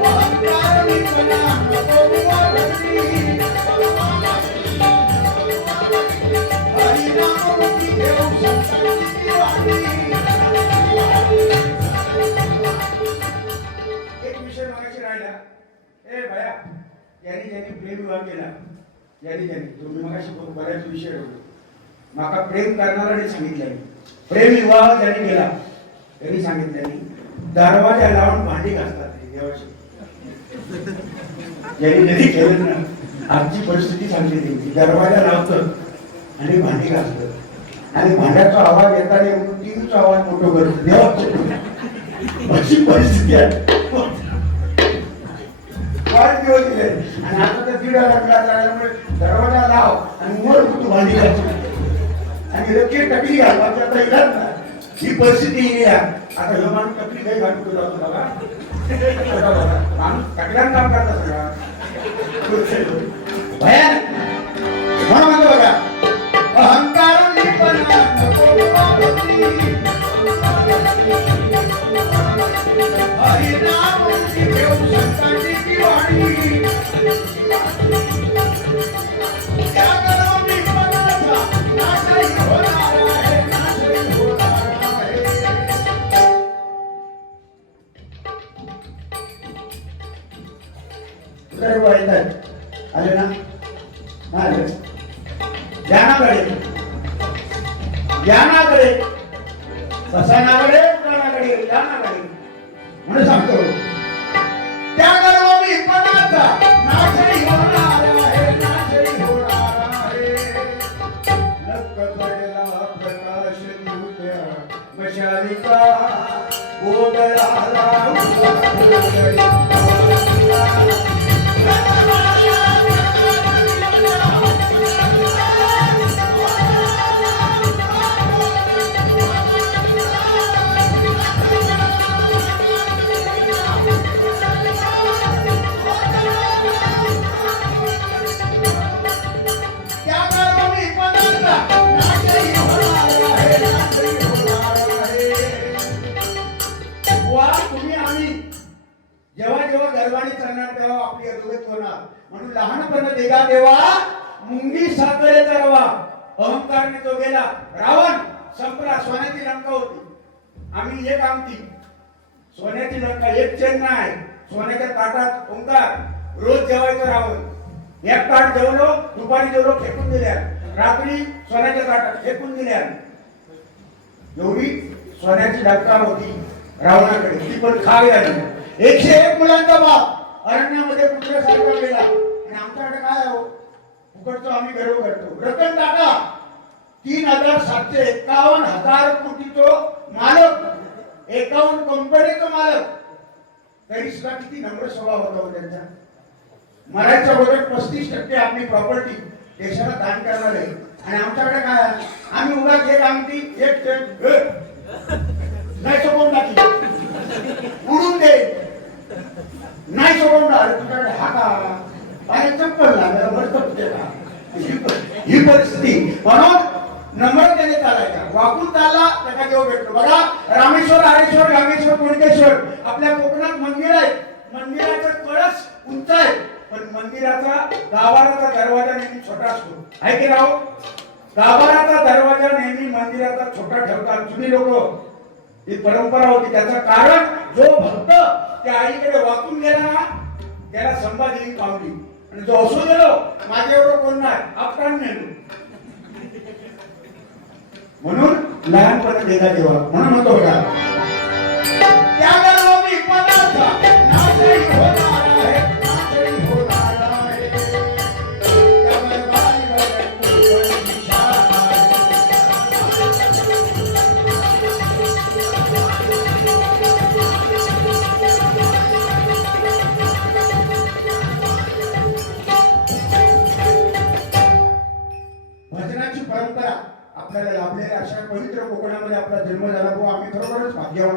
अहंकार विकला नको बुवा भक्ती. हरिनामरूपी देव संतांची वाणी. एक विषय मगाशी राहिला. ए भया, ज्यांनी प्रेम विवाह केला, ज्यांनी तुम्ही मगाशी बऱ्याच विषय ठेवले. माका प्रेम करणाऱ्याने सांगितलं, प्रेम विवाह ज्यांनी केला त्यांनी सांगितलं, दरवाजा लावून भांडी घासतात देवाची. ज्यांनी कधी केलं ना, आजची परिस्थिती सांगितली की दरवाजा लावतं आणि भांडी घासतं आणि भांड्याचा आवाज येताना म्हणून टीव्हीचा आवाज मोठं करतो देवाची. अशी परिस्थिती आहे. फार दिवस दिले आणि आता तर दीड लागला झाल्यामुळे दरवाजा लाव आणि वर तू भांडी घालतो आणि लक्ष्य टकली घाल. आता इलाज ना, ही परिस्थिती येईल. आता हे माणूस टकली काही घालू तुला बघा, माणूस टकल्यानं काम करता सगळा भयानक. म्हणून म्हणतो बघा, अहंकार हरिनामरूपी देव संतांची वाणी. त्या कर्म विपदाचा नाशही होणार आहे, नाशही होणार आहे. सर्व येतात आले ना, आले ज्ञानाकडे, ज्ञानाकडे, बसण्याकडे, उठाण्याकडे, ज्ञानाकडे. म्हणून सांगतो, त्या कर्म विपदाचा नाशही होणार आहे, नाशही होणार आहे. लख पडला प्रकाश निवत्या मशालीचा, गोगळाला म्हणून लहानपण देगा देवा मुंगी साखरेचा रवा. अहंकारने तो गेला, रावण संपला. सोन्याची लंका होती, आम्ही एक आमटी सोन्याची लंका, एक चेन नाही. सोन्याच्या ताटात ओंकार, रोज जेवायचं रावण. एक ताट जेवलो, दुपारी जेवलो, फेकून दिल्या. रात्री सोन्याच्या ताटात फेकून दिल्या. एवढी सोन्याची लंका होती रावणाकडे, ती पण खावी झाली. 101 मुलांचा बाप अरण्यामध्ये पुत्रासारखा गेला. आणि आमच्याकडे काय हो, फुकटचं आम्ही गर्व करतो. रतन टाटा 3,751,000 कोटीचो मालक, 51 कंपनीचो मालक, तरी सुद्धा किती नम्र स्वभाव होता त्यांचा. मराठीच्या बरोबर 35% आपली प्रॉपर्टी देशाला दान करणार आहे. आणि आमच्याकडे काय, आम्ही उगाच एक आमटी, एक नाही सोडून टाकी, उडून दे, नाही सोडून राहिलं तुझ्याकडे हाका आणि चप्पल लागला. ही परिस्थिती. म्हणून नम्रतेने चालायचा, वाकून चालला त्याचा देव भेटतो. बघा, रामेश्वर, हरेश्वर, रामेश्वर, कोणकेश्वर आपल्या कोकणात मंदिर आहे. मंदिराचा कळस उंच आहे, पण मंदिराचा गाभाराचा दरवाजा नेहमी छोटा असतो. आहे की राव? गाभाराचा दरवाजा नेहमी मंदिराचा छोटा ठेवतात जुनी लोक. ही परंपरा होती. त्याचं कारण, जो भक्त त्या आईकडे वाकून गेला ना, त्याला संभाजी पावली. आणि जो असू गेलो, माझ्या एवढं कोण नाही, आपटान नेलो. म्हणून लहानपणी देगा देवा. म्हणून म्हणतो बघा, त्या गर्व विपदाचा नाशही होणार आहे, नाशही होणार आहे. त्यामुळे बारीवर कोकणची शान आहे. भजनाची परंपरा आपल्याला लाभलेल्या अशा पवित्र कोकणामध्ये आपला जन्म झाला. तो आम्ही खरोखरच भाग्यवान.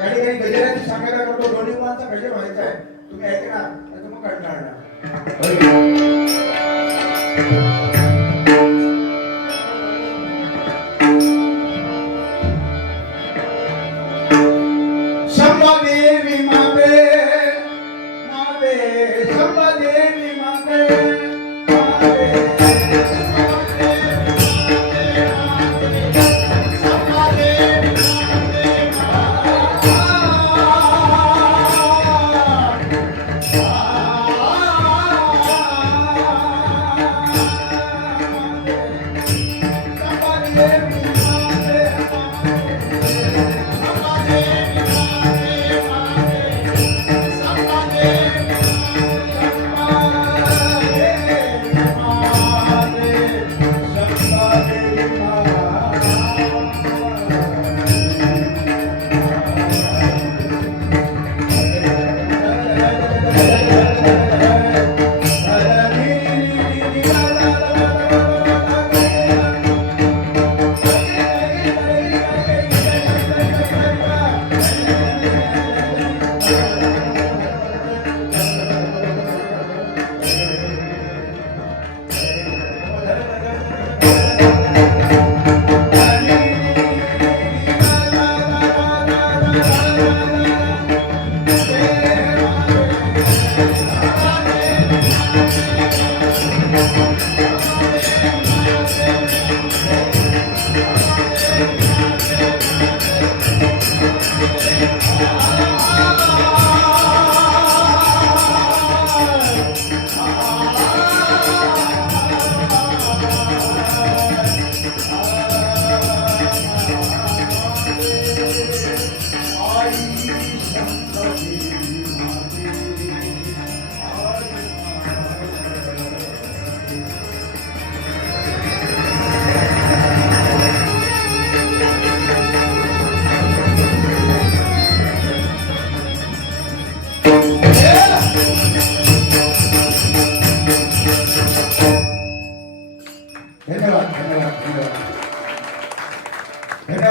या ठिकाणी गजराची सांगायला करतो, दोन्ही मुलांचा गजर व्हायचा आहे. तुम्ही ऐकणार तर मग कंटाळणार. संभादेवी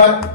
धन्यवाद.